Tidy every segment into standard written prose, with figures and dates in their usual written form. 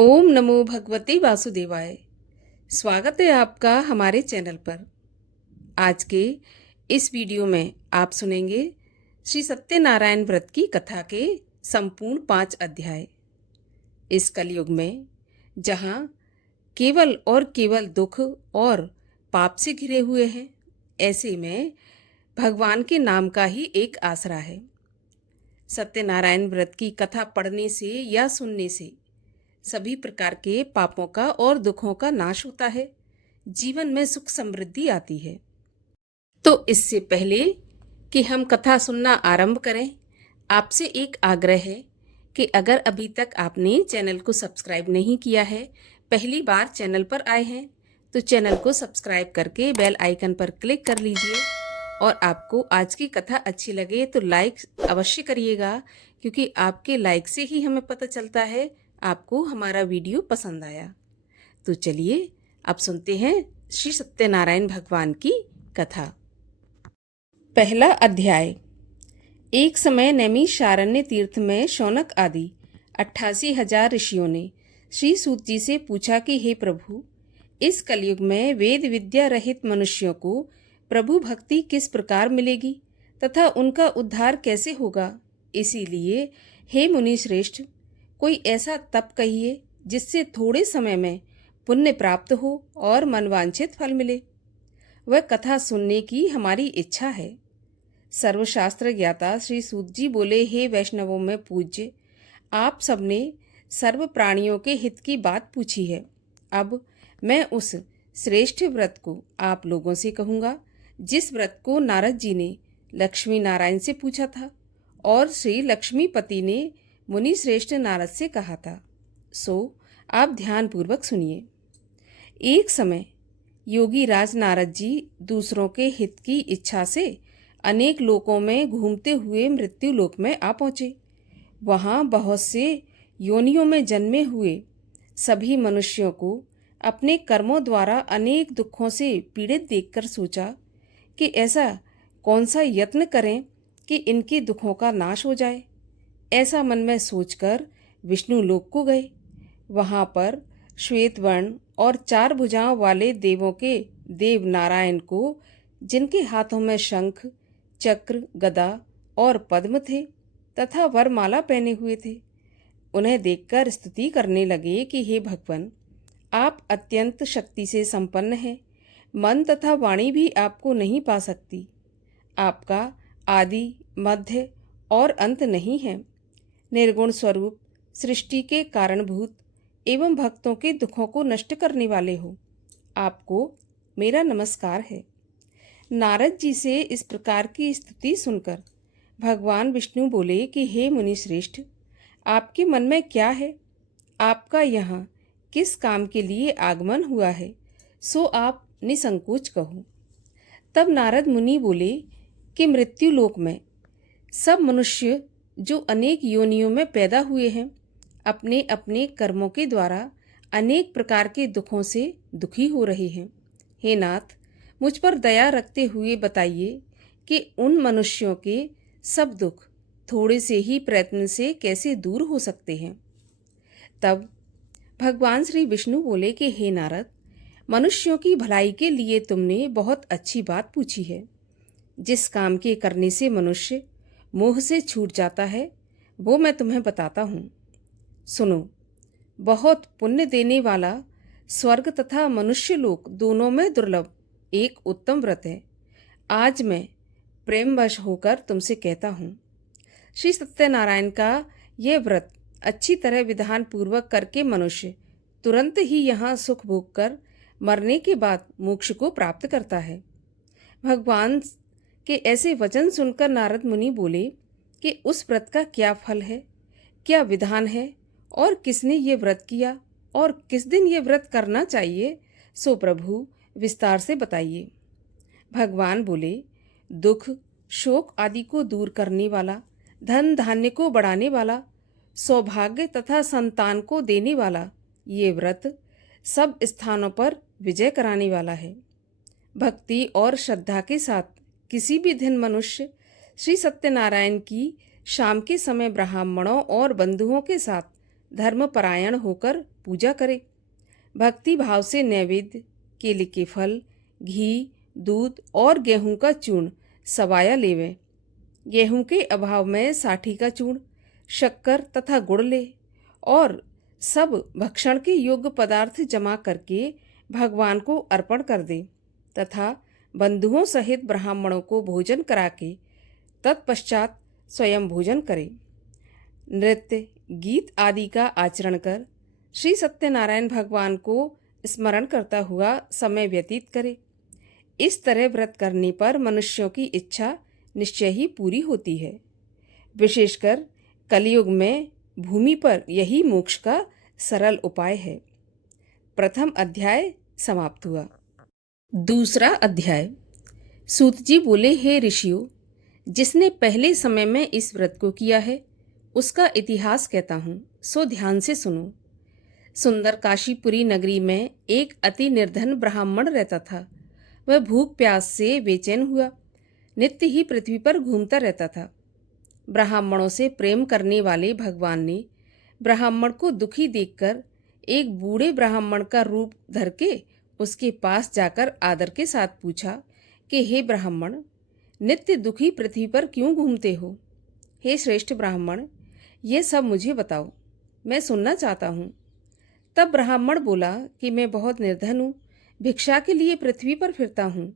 ओम नमो भगवते वासुदेवाय। स्वागत है आपका हमारे चैनल पर। आज के इस वीडियो में आप सुनेंगे श्री सत्यनारायण व्रत की कथा के संपूर्ण 5 अध्याय। इस कलयुग में जहाँ केवल और केवल दुख और पाप से घिरे हुए हैं, ऐसे में भगवान के नाम का ही एक आसरा है। सत्यनारायण व्रत की कथा पढ़ने से या सुनने से सभी प्रकार के पापों का और दुखों का नाश होता है, जीवन में सुख समृद्धि आती है। तो इससे पहले कि हम कथा सुनना आरंभ करें, आपसे एक आग्रह है कि अगर अभी तक आपने चैनल को सब्सक्राइब नहीं किया है, पहली बार चैनल पर आए हैं, तो चैनल को सब्सक्राइब करके बेल आइकन पर क्लिक कर लीजिए। और आपको आज की कथा अच्छी लगे तो लाइक अवश्य करिएगा, क्योंकि आपके लाइक से ही हमें पता चलता है आपको हमारा वीडियो पसंद आया। तो चलिए अब सुनते हैं श्री सत्यनारायण भगवान की कथा। पहला अध्याय। एक समय नैमिषारण्य तीर्थ में शौनक आदि 88,000 ऋषियों ने श्री सूत जी से पूछा कि हे प्रभु, इस कलयुग में वेद विद्या रहित मनुष्यों को प्रभु भक्ति किस प्रकार मिलेगी तथा उनका उद्धार कैसे होगा। इसीलिए हे मुनि श्रेष्ठ, कोई ऐसा तप कहिए जिससे थोड़े समय में पुण्य प्राप्त हो और मनवांछित फल मिले। वह कथा सुनने की हमारी इच्छा है। सर्वशास्त्र ज्ञाता श्री सूत जी बोले, हे वैष्णवों में पूज्य, आप सबने सर्व प्राणियों के हित की बात पूछी है। अब मैं उस श्रेष्ठ व्रत को आप लोगों से कहूँगा जिस व्रत को नारद जी ने लक्ष्मी नारायण से पूछा था और श्री लक्ष्मीपति ने मुनि श्रेष्ठ नारद से कहा था। सो आप ध्यान पूर्वक सुनिए। एक समय योगी राज नारद जी दूसरों के हित की इच्छा से अनेक लोकों में घूमते हुए मृत्यु लोक में आ पहुँचे। वहाँ बहुत से योनियों में जन्मे हुए सभी मनुष्यों को अपने कर्मों द्वारा अनेक दुखों से पीड़ित देखकर सोचा कि ऐसा कौन सा यत्न करें कि इनके दुखों का नाश हो जाए। ऐसा मन में सोचकर विष्णु लोक को गए। वहाँ पर श्वेत वर्ण और 4 भुजाओं वाले देवों के देव नारायण को, जिनके हाथों में शंख, चक्र, गदा और पद्म थे तथा वरमाला पहने हुए थे, उन्हें देखकर स्तुति करने लगे कि हे भगवान, आप अत्यंत शक्ति से संपन्न हैं। मन तथा वाणी भी आपको नहीं पा सकती। आपका आदि, मध्य और अंत नहीं है। निर्गुण स्वरूप, सृष्टि के कारणभूत एवं भक्तों के दुखों को नष्ट करने वाले हो। आपको मेरा नमस्कार है। नारद जी से इस प्रकार की स्तुति सुनकर भगवान विष्णु बोले कि हे मुनि श्रेष्ठ, आपके मन में क्या है? आपका यहाँ किस काम के लिए आगमन हुआ है, सो आप निसंकोच कहो। तब नारद मुनि बोले कि मृत्यु लोक में सब मनुष्य जो अनेक योनियों में पैदा हुए हैं, अपने अपने कर्मों के द्वारा अनेक प्रकार के दुखों से दुखी हो रहे हैं। हे नाथ, मुझ पर दया रखते हुए बताइए कि उन मनुष्यों के सब दुख थोड़े से ही प्रयत्न से कैसे दूर हो सकते हैं। तब भगवान श्री विष्णु बोले कि हे नारद, मनुष्यों की भलाई के लिए तुमने बहुत अच्छी बात पूछी है। जिस काम के करने से मनुष्य मोह से छूट जाता है, वो मैं तुम्हें बताता हूँ। सुनो, बहुत पुण्य देने वाला स्वर्ग तथा मनुष्य लोक दोनों में दुर्लभ एक उत्तम व्रत है। आज मैं प्रेमवश होकर तुमसे कहता हूँ। श्री सत्यनारायण का यह व्रत अच्छी तरह विधान पूर्वक करके मनुष्य तुरंत ही यहाँ सुख भोग कर मरने के बाद मोक्ष को प्राप्त करता है। भगवान के ऐसे वचन सुनकर नारद मुनि बोले कि उस व्रत का क्या फल है, क्या विधान है और किसने ये व्रत किया और किस दिन ये व्रत करना चाहिए, सो प्रभु विस्तार से बताइए। भगवान बोले, दुख, शोक आदि को दूर करने वाला, धन धान्य को बढ़ाने वाला, सौभाग्य तथा संतान को देने वाला ये व्रत सब स्थानों पर विजय कराने वाला है। भक्ति और श्रद्धा के साथ किसी भी दिन मनुष्य श्री सत्यनारायण की शाम के समय ब्राह्मणों और बंधुओं के साथ धर्मपरायण होकर पूजा करे। भक्ति भाव से नैवेद्य, केले के फल, घी, दूध और गेहूं का चूर्ण सवाया लेवे। गेहूं के अभाव में साठी का चूर्ण, शक्कर तथा गुड़ ले और सब भक्षण के योग्य पदार्थ जमा करके भगवान को अर्पण कर दे तथा बंधुओं सहित ब्राह्मणों को भोजन करा के तत्पश्चात स्वयं भोजन करे। नृत्य, गीत आदि का आचरण कर श्री सत्यनारायण भगवान को स्मरण करता हुआ समय व्यतीत करे। इस तरह व्रत करने पर मनुष्यों की इच्छा निश्चय ही पूरी होती है। विशेषकर कलयुग में भूमि पर यही मोक्ष का सरल उपाय है। प्रथम अध्याय समाप्त हुआ। दूसरा अध्याय। सूत जी बोले, हे ऋषियों, जिसने पहले समय में इस व्रत को किया है उसका इतिहास कहता हूँ, सो ध्यान से सुनो। सुंदर काशीपुरी नगरी में एक अति निर्धन ब्राह्मण रहता था। वह भूख प्यास से बेचैन हुआ नित्य ही पृथ्वी पर घूमता रहता था। ब्राह्मणों से प्रेम करने वाले भगवान ने ब्राह्मण को दुखी देखकर एक बूढ़े ब्राह्मण का रूप धर के उसके पास जाकर आदर के साथ पूछा कि हे ब्राह्मण, नित्य दुखी पृथ्वी पर क्यों घूमते हो? हे श्रेष्ठ ब्राह्मण, ये सब मुझे बताओ, मैं सुनना चाहता हूँ। तब ब्राह्मण बोला कि मैं बहुत निर्धन हूँ, भिक्षा के लिए पृथ्वी पर फिरता हूँ।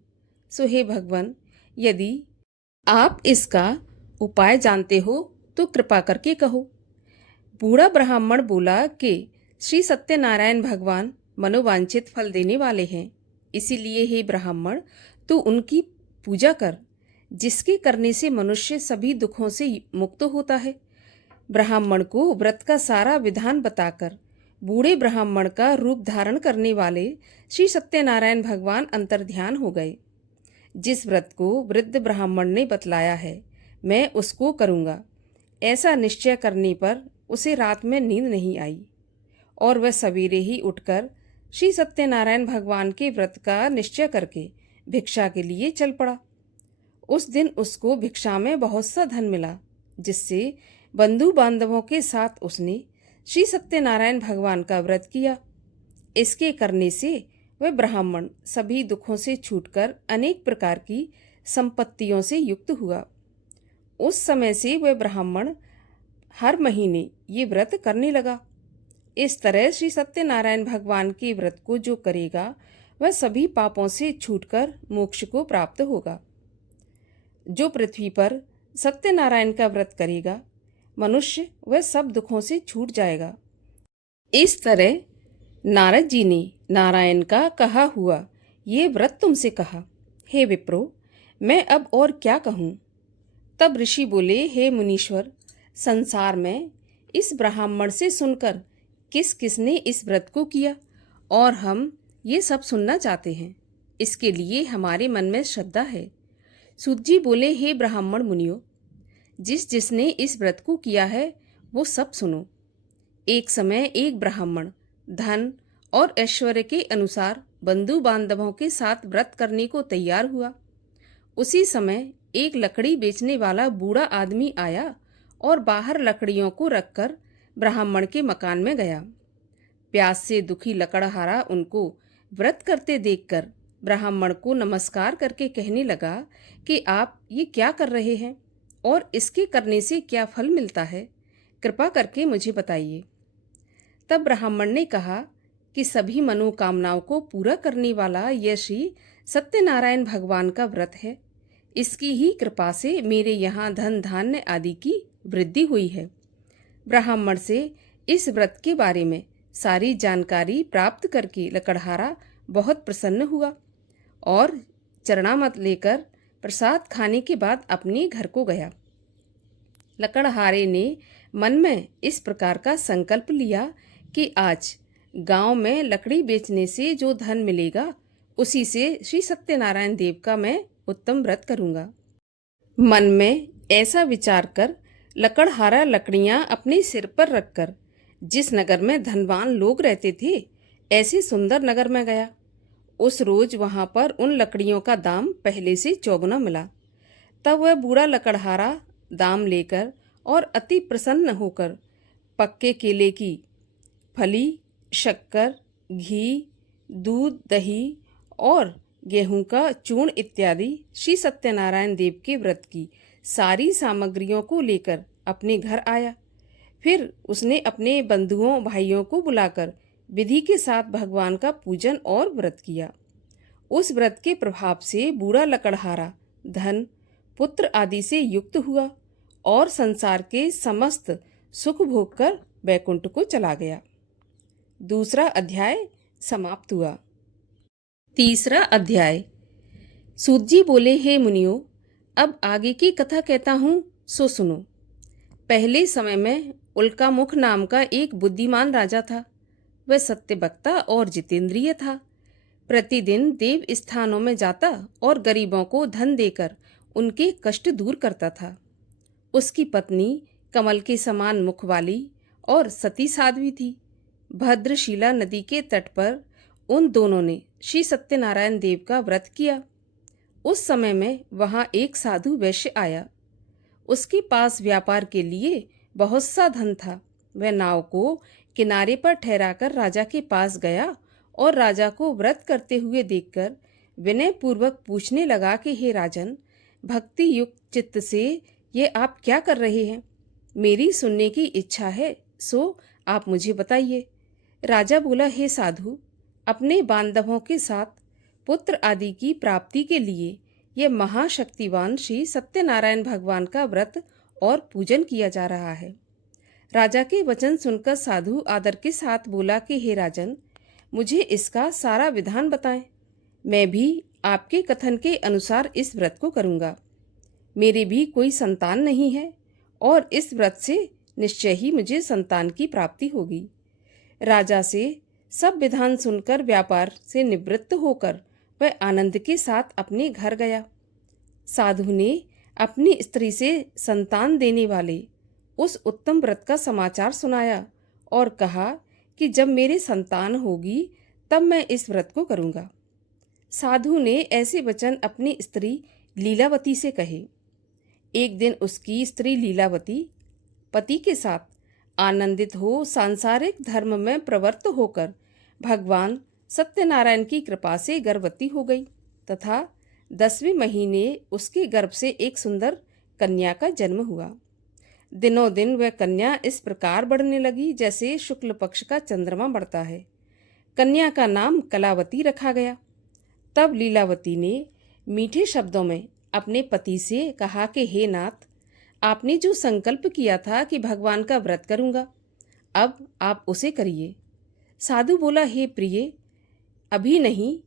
सो हे भगवान, यदि आप इसका उपाय जानते हो तो कृपा करके कहो। बूढ़ा ब्राह्मण बोला कि श्री सत्यनारायण भगवान मनोवांछित फल देने वाले हैं, इसीलिए हे ब्राह्मण, तू उनकी पूजा कर, जिसके करने से मनुष्य सभी दुखों से मुक्त होता है। ब्राह्मण को व्रत का सारा विधान बताकर बूढ़े ब्राह्मण का रूप धारण करने वाले श्री सत्यनारायण भगवान अंतर्ध्यान हो गए। जिस व्रत को वृद्ध ब्राह्मण ने बतलाया है मैं उसको करूँगा, ऐसा निश्चय करने पर उसे रात में नींद नहीं आई और वह सवेरे ही उठकर श्री सत्यनारायण भगवान के व्रत का निश्चय करके भिक्षा के लिए चल पड़ा। उस दिन उसको भिक्षा में बहुत सा धन मिला, जिससे बंधु बांधवों के साथ उसने श्री सत्यनारायण भगवान का व्रत किया। इसके करने से वह ब्राह्मण सभी दुखों से छूटकर अनेक प्रकार की संपत्तियों से युक्त हुआ। उस समय से वह ब्राह्मण हर महीने ये व्रत करने लगा। इस तरह श्री सत्यनारायण भगवान के व्रत को जो करेगा वह सभी पापों से छूटकर मोक्ष को प्राप्त होगा। जो पृथ्वी पर सत्यनारायण का व्रत करेगा मनुष्य वह सब दुखों से छूट जाएगा। इस तरह नारद जी ने नारायण का कहा हुआ ये व्रत तुमसे कहा। हे विप्रो, मैं अब और क्या कहूँ? तब ऋषि बोले, हे मुनीश्वर, संसार में इस ब्राह्मण से सुनकर किस किसने इस व्रत को किया और हम ये सब सुनना चाहते हैं। इसके लिए हमारे मन में श्रद्धा है। सूत जी बोले, हे ब्राह्मण मुनियों, जिसने इस व्रत को किया है वो सब सुनो। एक समय एक ब्राह्मण धन और ऐश्वर्य के अनुसार बंधु बांधवों के साथ व्रत करने को तैयार हुआ। उसी समय एक लकड़ी बेचने वाला बूढ़ा आदमी आया और बाहर लकड़ियों को रखकर ब्राह्मण के मकान में गया। प्यास से दुखी लकड़हारा उनको व्रत करते देखकर ब्राह्मण को नमस्कार करके कहने लगा कि आप ये क्या कर रहे हैं और इसके करने से क्या फल मिलता है, कृपा करके मुझे बताइए। तब ब्राह्मण ने कहा कि सभी मनोकामनाओं को पूरा करने वाला यह श्री सत्यनारायण भगवान का व्रत है। इसकी ही कृपा से मेरे यहाँ धन धान्य आदि की वृद्धि हुई है। ब्राह्मण से इस व्रत के बारे में सारी जानकारी प्राप्त करके लकड़हारा बहुत प्रसन्न हुआ और चरणामत लेकर प्रसाद खाने के बाद अपने घर को गया। लकड़हारे ने मन में इस प्रकार का संकल्प लिया कि आज गांव में लकड़ी बेचने से जो धन मिलेगा उसी से श्री सत्यनारायण देव का मैं उत्तम व्रत करूंगा। मन में ऐसा विचार कर लकड़हारा लकड़ियां अपने सिर पर रखकर जिस नगर में धनवान लोग रहते थे ऐसे सुंदर नगर में गया। उस रोज वहां पर उन लकड़ियों का दाम पहले से चौगुना मिला। तब वह बूढ़ा लकड़हारा दाम लेकर और अति प्रसन्न होकर पक्के केले की फली, शक्कर, घी, दूध, दही और गेहूं का चूर्ण इत्यादि श्री सत्यनारायण देव के व्रत की सारी सामग्रियों को लेकर अपने घर आया। फिर उसने अपने बंधुओं भाइयों को बुलाकर विधि के साथ भगवान का पूजन और व्रत किया। उस व्रत के प्रभाव से बूढ़ा लकड़हारा धन, पुत्र आदि से युक्त हुआ और संसार के समस्त सुख भोग कर वैकुंठ को चला गया। दूसरा अध्याय समाप्त हुआ। तीसरा अध्याय। सूत जी बोले, हे मुनियों, अब आगे की कथा कहता हूँ, सो सुनो। पहले समय में उल्कामुख नाम का एक बुद्धिमान राजा था। वह सत्यवक्ता और जितेंद्रिय था। प्रतिदिन देव स्थानों में जाता और गरीबों को धन देकर उनके कष्ट दूर करता था। उसकी पत्नी कमल के समान मुख वाली और सती साध्वी थी। भद्रशिला नदी के तट पर उन दोनों ने श्री सत्यनारायण देव का व्रत किया। उस समय में वहां एक साधु वैश्य आया। उसके पास व्यापार के लिए बहुत सा धन था। वह नाव को किनारे पर ठहराकर राजा के पास गया और राजा को व्रत करते हुए देखकर विनय पूर्वक पूछने लगा कि हे राजन, भक्ति युक्त चित्त से ये आप क्या कर रहे हैं? मेरी सुनने की इच्छा है, सो आप मुझे बताइए। राजा बोला, हे साधु, अपने बांधवों के साथ पुत्र आदि की प्राप्ति के लिए यह महाशक्तिवान श्री सत्यनारायण भगवान का व्रत और पूजन किया जा रहा है। राजा के वचन सुनकर साधु आदर के साथ बोला कि हे राजन, मुझे इसका सारा विधान बताएं। मैं भी आपके कथन के अनुसार इस व्रत को करूंगा। मेरे भी कोई संतान नहीं है और इस व्रत से निश्चय ही मुझे संतान की प्राप्ति होगी। राजा से सब विधान सुनकर व्यापार से निवृत्त होकर वह आनंद के साथ अपने घर गया। साधु ने अपनी स्त्री से संतान देने वाले उस उत्तम व्रत का समाचार सुनाया और कहा कि जब मेरे संतान होगी तब मैं इस व्रत को करूंगा। साधु ने ऐसे वचन अपनी स्त्री लीलावती से कहे। एक दिन उसकी स्त्री लीलावती पति के साथ आनंदित हो सांसारिक धर्म में प्रवृत्त होकर भगवान सत्यनारायण की कृपा से गर्भवती हो गई तथा 10वें महीने उसके गर्भ से एक सुंदर कन्या का जन्म हुआ। दिनों दिन वह कन्या इस प्रकार बढ़ने लगी जैसे शुक्ल पक्ष का चंद्रमा बढ़ता है। कन्या का नाम कलावती रखा गया। तब लीलावती ने मीठे शब्दों में अपने पति से कहा कि हे नाथ, आपने जो संकल्प किया था कि भगवान का व्रत करूंगा, अब आप उसे करिए। साधु बोला, हे प्रिय, अभी नहीं,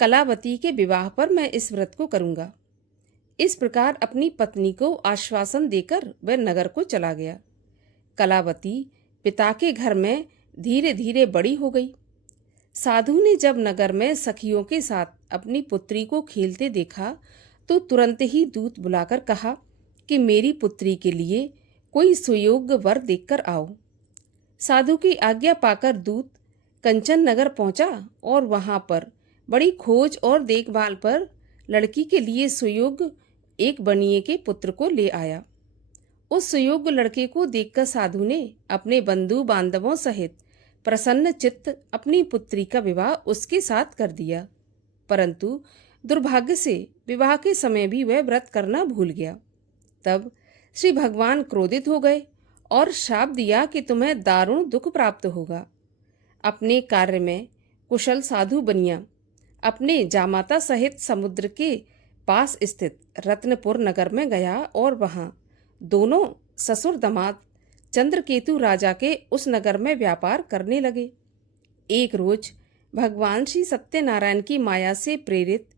कलावती के विवाह पर मैं इस व्रत को करूंगा। इस प्रकार अपनी पत्नी को आश्वासन देकर वह नगर को चला गया। कलावती पिता के घर में धीरे धीरे बड़ी हो गई। साधु ने जब नगर में सखियों के साथ अपनी पुत्री को खेलते देखा तो तुरंत ही दूत बुलाकर कहा कि मेरी पुत्री के लिए कोई सुयोग्य वर देखकर आओ। साधु की आज्ञा पाकर दूत कंचन नगर पहुंचा और वहां पर बड़ी खोज और देखभाल पर लड़की के लिए सुयोग्य एक बनिए के पुत्र को ले आया। उस सुयोग्य लड़के को देखकर साधु ने अपने बंधु बांधवों सहित प्रसन्न चित्त अपनी पुत्री का विवाह उसके साथ कर दिया। परंतु दुर्भाग्य से विवाह के समय भी वह व्रत करना भूल गया। तब श्री भगवान क्रोधित हो गए और शाप दिया कि तुम्हें दारुण दुख प्राप्त होगा। अपने कार्य में कुशल साधु बनिया अपने जामाता सहित समुद्र के पास स्थित रत्नपुर नगर में गया और वहां दोनों ससुर दामाद चंद्रकेतु राजा के उस नगर में व्यापार करने लगे। एक रोज भगवान श्री सत्यनारायण की माया से प्रेरित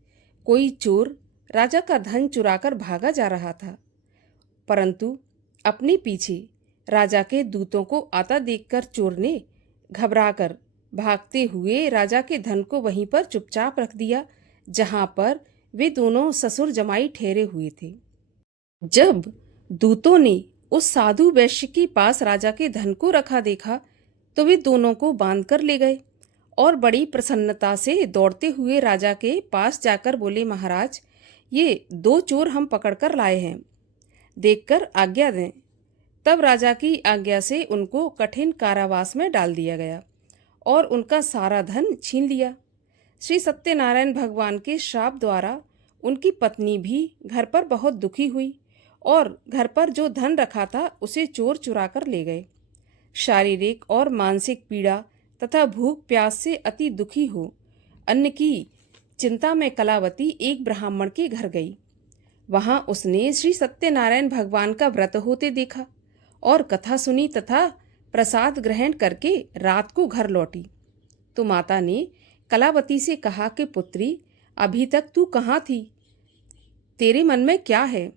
कोई चोर राजा का धन चुराकर भागा जा रहा था, परंतु अपने पीछे राजा के दूतों को आता देखकर चोर ने घबराकर भागते हुए राजा के धन को वहीं पर चुपचाप रख दिया जहां पर वे दोनों ससुर जमाई ठहरे हुए थे। जब दूतों ने उस साधु वैश्य के पास राजा के धन को रखा देखा तो वे दोनों को बांध कर ले गए और बड़ी प्रसन्नता से दौड़ते हुए राजा के पास जाकर बोले, महाराज, ये 2 चोर हम पकड़कर लाए हैं, देखकर आज्ञा दें। तब राजा की आज्ञा से उनको कठिन कारावास में डाल दिया गया और उनका सारा धन छीन लिया। श्री सत्यनारायण भगवान के श्राप द्वारा उनकी पत्नी भी घर पर बहुत दुखी हुई और घर पर जो धन रखा था उसे चोर चुरा कर ले गए। शारीरिक और मानसिक पीड़ा तथा भूख प्यास से अति दुखी हो अन्न की चिंता में कलावती एक ब्राह्मण के घर गई। वहां उसने श्री सत्यनारायण भगवान का व्रत होते देखा और कथा सुनी तथा प्रसाद ग्रहण करके रात को घर लौटी। तो माता ने कलावती से कहा कि पुत्री, अभी तक तू कहाँ थी? तेरे मन में क्या है?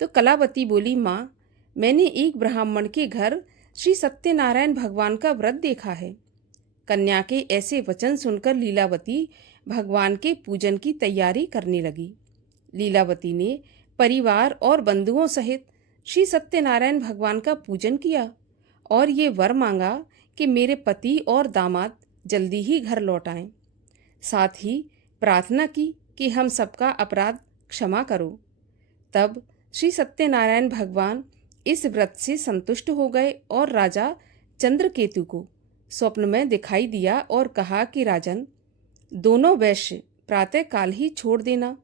तो कलावती बोली, माँ, मैंने एक ब्राह्मण के घर श्री सत्यनारायण भगवान का व्रत देखा है। कन्या के ऐसे वचन सुनकर लीलावती भगवान के पूजन की तैयारी करने लगी। लीलावती ने परिवार और बंधुओं सहित श्री सत्यनारायण भगवान का पूजन किया और ये वर मांगा कि मेरे पति और दामाद जल्दी ही घर लौट आएं। साथ ही प्रार्थना की कि हम सबका अपराध क्षमा करो। तब श्री सत्यनारायण भगवान इस व्रत से संतुष्ट हो गए और राजा चंद्रकेतु को स्वप्न में दिखाई दिया और कहा कि राजन, दोनों वैश्य प्रातःकाल ही छोड़ देना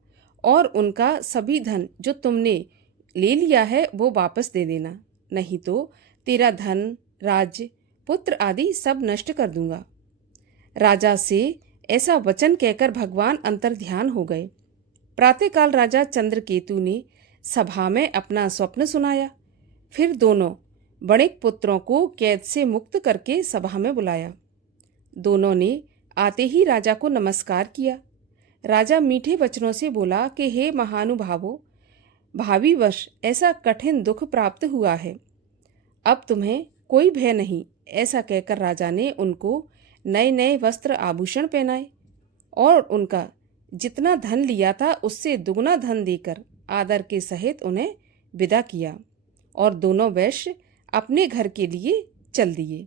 और उनका सभी धन जो तुमने ले लिया है वो वापस दे देना, नहीं तो तेरा धन, राज्य, पुत्र आदि सब नष्ट कर दूंगा। राजा से ऐसा वचन कहकर भगवान अंतर्ध्यान हो गए। प्रातःकाल राजा चंद्रकेतु ने सभा में अपना स्वप्न सुनाया। फिर दोनों बड़े पुत्रों को कैद से मुक्त करके सभा में बुलाया। दोनों ने आते ही राजा को नमस्कार किया। राजा मीठे वचनों से बोला कि हे महानुभावों, भावी वर्ष ऐसा कठिन दुख प्राप्त हुआ है, अब तुम्हें कोई भय नहीं। ऐसा कहकर राजा ने उनको नए नए वस्त्र आभूषण पहनाए और उनका जितना धन लिया था उससे दुगना धन देकर आदर के सहित उन्हें विदा किया और दोनों वैश्य अपने घर के लिए चल दिए।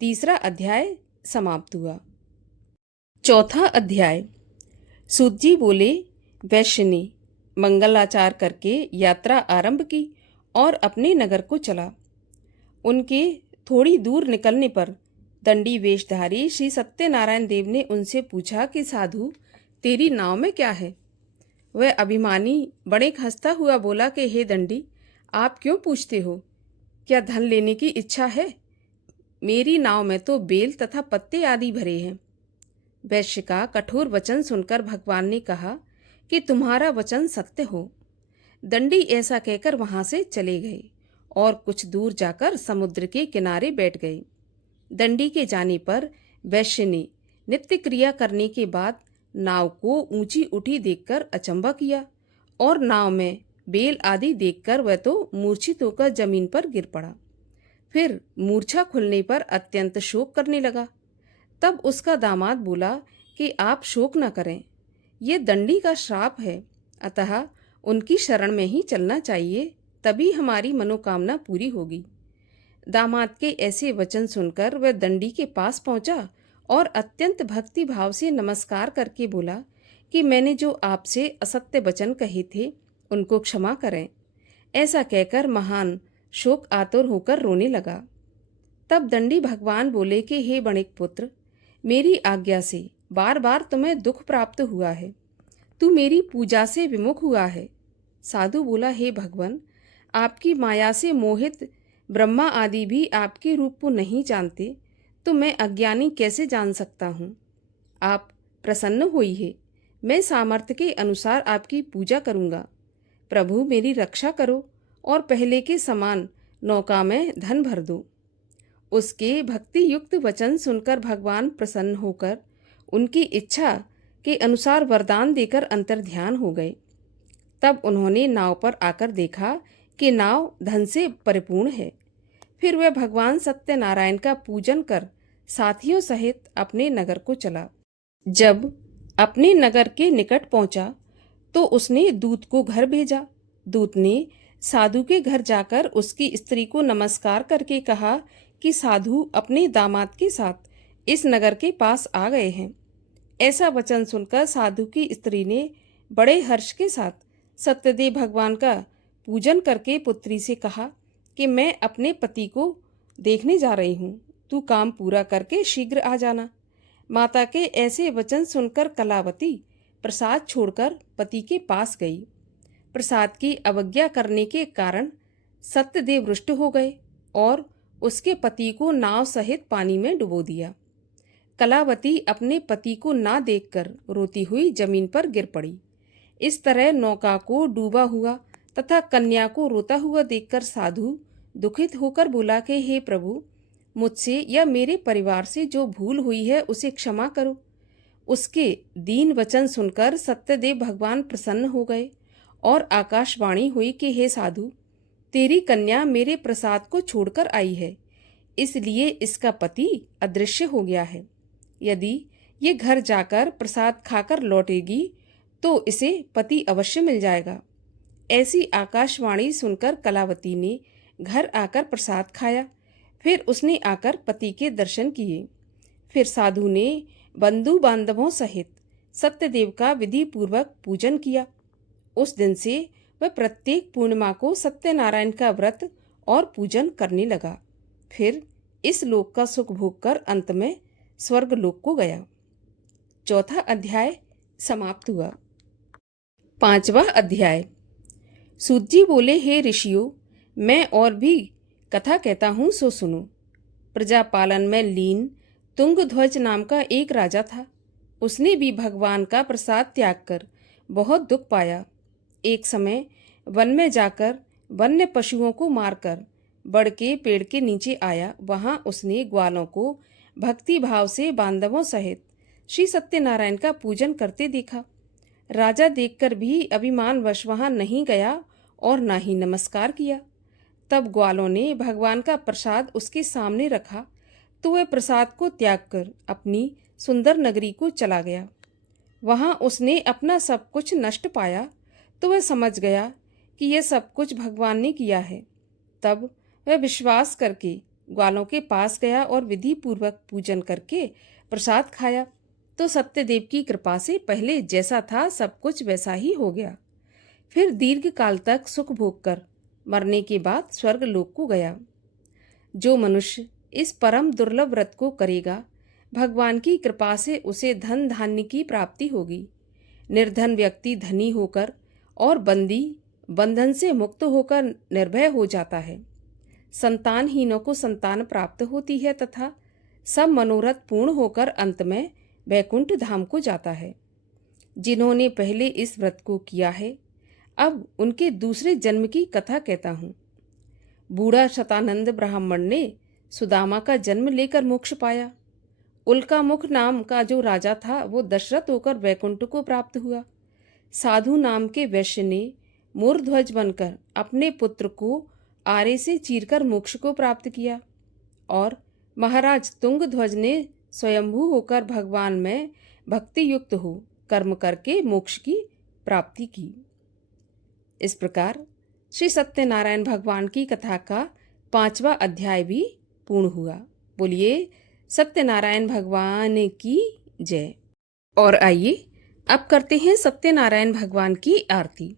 तीसरा अध्याय समाप्त हुआ। चौथा अध्याय। सूत जी बोले, वैश्य ने मंगलाचार करके यात्रा आरंभ की और अपने नगर को चला। उनके थोड़ी दूर निकलने पर दंडी वेशधारी श्री सत्यनारायण देव ने उनसे पूछा कि साधु, तेरी नाव में क्या है? वह अभिमानी बड़े हंसता हुआ बोला कि हे दंडी, आप क्यों पूछते हो? क्या धन लेने की इच्छा है? मेरी नाव में तो बेल तथा पत्ते आदि भरे हैं। वैश्य का कठोर वचन सुनकर भगवान ने कहा कि तुम्हारा वचन सत्य हो। दंडी ऐसा कहकर वहां से चले गए और कुछ दूर जाकर समुद्र के किनारे बैठ गए। दंडी के जाने पर वैश्य ने नित्य क्रिया करने के बाद नाव को ऊंची उठी देखकर अचंभा किया और नाव में बेल आदि देखकर वह तो मूर्छित होकर जमीन पर गिर पड़ा। फिर मूर्छा खुलने पर अत्यंत शोक करने लगा। तब उसका दामाद बोला कि आप शोक न करें, ये दंडी का श्राप है, अतः उनकी शरण में ही चलना चाहिए, तभी हमारी मनोकामना पूरी होगी। दामाद के ऐसे वचन सुनकर वह दंडी के पास पहुंचा और अत्यंत भक्ति भाव से नमस्कार करके बोला कि मैंने जो आपसे असत्य वचन कहे थे उनको क्षमा करें। ऐसा कहकर महान शोक आतुर होकर रोने लगा। तब दंडी भगवान बोले कि हे बणिक पुत्र, मेरी आज्ञा से बार बार तुम्हें दुख प्राप्त हुआ है, तू मेरी पूजा से विमुख हुआ है। साधु बोला, हे भगवान, आपकी माया से मोहित ब्रह्मा आदि भी आपके रूप को नहीं जानते, तो मैं अज्ञानी कैसे जान सकता हूँ? आप प्रसन्न होइए, मैं सामर्थ्य के अनुसार आपकी पूजा करूँगा। प्रभु, मेरी रक्षा करो और पहले के समान नौका में धन भर दो। उसके भक्ति युक्त वचन सुनकर भगवान प्रसन्न होकर उनकी इच्छा के अनुसार वरदान देकर अंतर्ध्यान हो गए। तब उन्होंने नाव पर आकर देखा कि नाव धन से परिपूर्ण है। फिर वह भगवान सत्यनारायण का पूजन कर साथियों सहित अपने नगर को चला। जब अपने नगर के निकट पहुंचा तो उसने दूत को घर भेजा। दूत ने साधु के घर जाकर उसकी स्त्री को नमस्कार करके कहा कि साधु अपने दामाद के साथ इस नगर के पास आ गए हैं। ऐसा वचन सुनकर साधु की स्त्री ने बड़े हर्ष के साथ सत्यदेव भगवान का पूजन करके पुत्री से कहा कि मैं अपने पति को देखने जा रही हूँ। तू काम पूरा करके शीघ्र आ जाना। माता के ऐसे वचन सुनकर कलावती प्रसाद छोड़कर पति के पास गई। प्रसाद की अवज्ञा करने के कारण सत्यदेव रुष्ट हो गए और उसके पति को नाव सहित पानी में डुबो दिया। कलावती अपने पति को ना देखकर रोती हुई जमीन पर गिर पड़ी। इस तरह नौका को डूबा हुआ तथा कन्या को रोता हुआ देखकर साधु दुखित होकर बोला कि हे प्रभु, मुझसे या मेरे परिवार से जो भूल हुई है उसे क्षमा करो। उसके दीन वचन सुनकर सत्यदेव भगवान प्रसन्न हो गए और आकाशवाणी हुई कि हे साधु, तेरी कन्या मेरे प्रसाद को छोड़कर आई है, इसलिए इसका पति अदृश्य हो गया है। यदि ये घर जाकर प्रसाद खाकर लौटेगी तो इसे पति अवश्य मिल जाएगा। ऐसी आकाशवाणी सुनकर कलावती ने घर आकर प्रसाद खाया। फिर उसने आकर पति के दर्शन किए। फिर साधु ने बंधु बांधवों सहित सत्यदेव का विधि पूर्वक पूजन किया। उस दिन से वह प्रत्येक पूर्णिमा को सत्यनारायण का व्रत और पूजन करने लगा। फिर इस लोक का सुख भोग कर अंत में स्वर्ग लोक को गया। चौथा अध्याय समाप्त हुआ। पांचवा अध्याय। सूत जी बोले, हे ऋषियों, मैं और भी कथा कहता हूँ सो सुनो। प्रजापालन में लीन तुंगध्वज नाम का एक राजा था। उसने भी भगवान का प्रसाद त्याग कर बहुत दुख पाया। एक समय वन में जाकर वन्य पशुओं को मारकर बड़ के पेड़ के नीचे आया। वहां उसने ग्वालों को भक्ति भाव से बांधवों सहित श्री सत्यनारायण का पूजन करते देखा। राजा देखकर भी अभिमानवश वहां नहीं गया और ना ही नमस्कार किया। तब ग्वालों ने भगवान का प्रसाद उसके सामने रखा तो वह प्रसाद को त्याग कर अपनी सुंदर नगरी को चला गया। वहां उसने अपना सब कुछ नष्ट पाया तो वह समझ गया कि यह सब कुछ भगवान ने किया है। तब वह विश्वास करके ग्वालों के पास गया और विधि पूर्वक पूजन करके प्रसाद खाया तो सत्यदेव की कृपा से पहले जैसा था सब कुछ वैसा ही हो गया। फिर दीर्घ काल तक सुख भोग कर मरने के बाद स्वर्ग लोक को गया। जो मनुष्य इस परम दुर्लभ व्रत को करेगा, भगवान की कृपा से उसे धन धान्य की प्राप्ति होगी। निर्धन व्यक्ति धनी होकर और बंदी बंधन से मुक्त होकर निर्भय हो जाता है। संतानहीनों को संतान प्राप्त होती है तथा सब मनोरथ पूर्ण होकर अंत में वैकुंठ धाम को जाता है। जिन्होंने पहले इस व्रत को किया है, अब उनके दूसरे जन्म की कथा कहता हूँ। बूढ़ा शतानंद ब्राह्मण ने सुदामा का जन्म लेकर मोक्ष पाया। उल्कामुख नाम का जो राजा था वो दशरथ होकर वैकुंठ को प्राप्त हुआ। साधु नाम के वैश्य ने मूर्ध्वज बनकर अपने पुत्र को आरे से चीरकर मोक्ष को प्राप्त किया और महाराज तुंगध्वज ने स्वयंभू होकर भगवान में भक्ति युक्त हो कर्म करके मोक्ष की प्राप्ति की। इस प्रकार श्री सत्यनारायण भगवान की कथा का 5वां अध्याय भी पूर्ण हुआ। बोलिए सत्यनारायण भगवान की जय। और आइए अब करते हैं सत्यनारायण भगवान की आरती।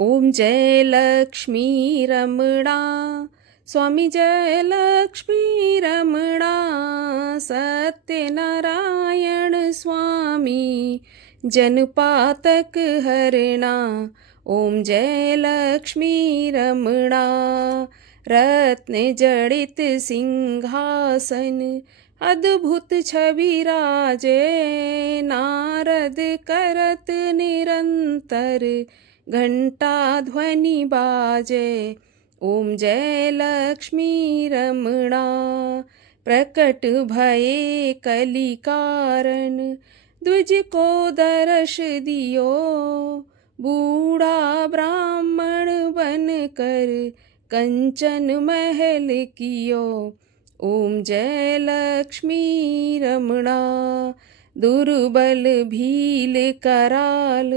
ओम जय लक्ष्मी रमणा, स्वामी जय लक्ष्मी रमणा, सत्यनारायण स्वामी जनपातक हरणा। ओम जय लक्ष्मी रमणा, रत्न जड़ित सिंहासन, अद्भुत छवि राजे, नारद करत निरंतर, घंटा ध्वनि बाजे। ओम जय लक्ष्मी रमणा, प्रकट भये कलि कारण, द्विज को दर्श दियो, बूढ़ा ब्राह्मण बन कर कंचन महल कियो। ओम जय लक्ष्मी रमणा, दुर्बल भील कराल,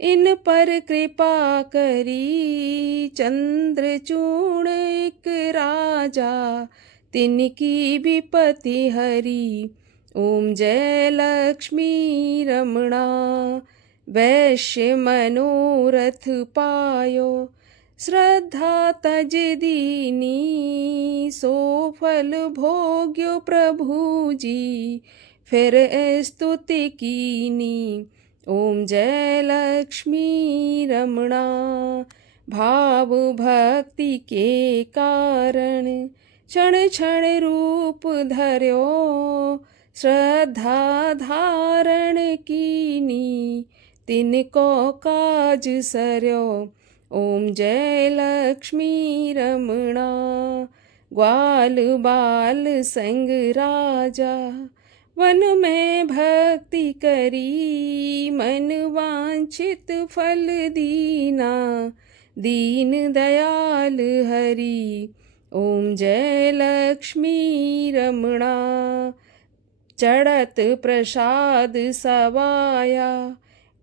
इन पर कृपा करी, चंद्रचूड़ एक राजा, तिनकी विपत्ति हरी। ओम जय लक्ष्मी रमणा, वैश्य मनोरथ पायो, श्रद्धा तज दीनी, सो फल भोग्यो प्रभु जी, फिर स्तुति कीनी। ओम जय लक्ष्मी रमणा। भाव भक्ति के कारण क्षण क्षण रूप धर्यो, श्रद्धा धारण कीनी, तिनको काज सर्यो। ओम जय लक्ष्मी रमणा। ग्वाल बाल संग राजा, वन में भक्ति करी, मन वांछित फल दीना, दीन दयाल हरि। ओम जय लक्ष्मी रमणा। चढ़त प्रसाद सवाया,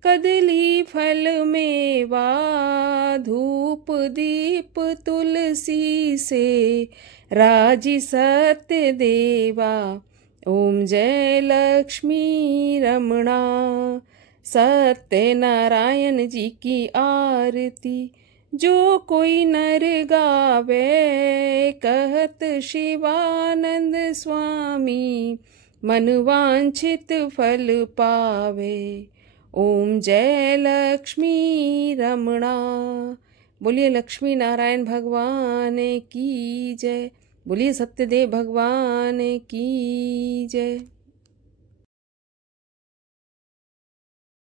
कदली फल मेवा, धूप दीप तुलसी से, राजी सत्य देवा। ओम जय लक्ष्मी रमणा। सत्य नारायण जी की आरती, जो कोई नर गावे, कहत शिवानंद स्वामी, मन वांछित फल पावे। ओम जय लक्ष्मी रमणा। बोलिए लक्ष्मी नारायण भगवान की जय। बोलिए सत्यदेव भगवान की जय।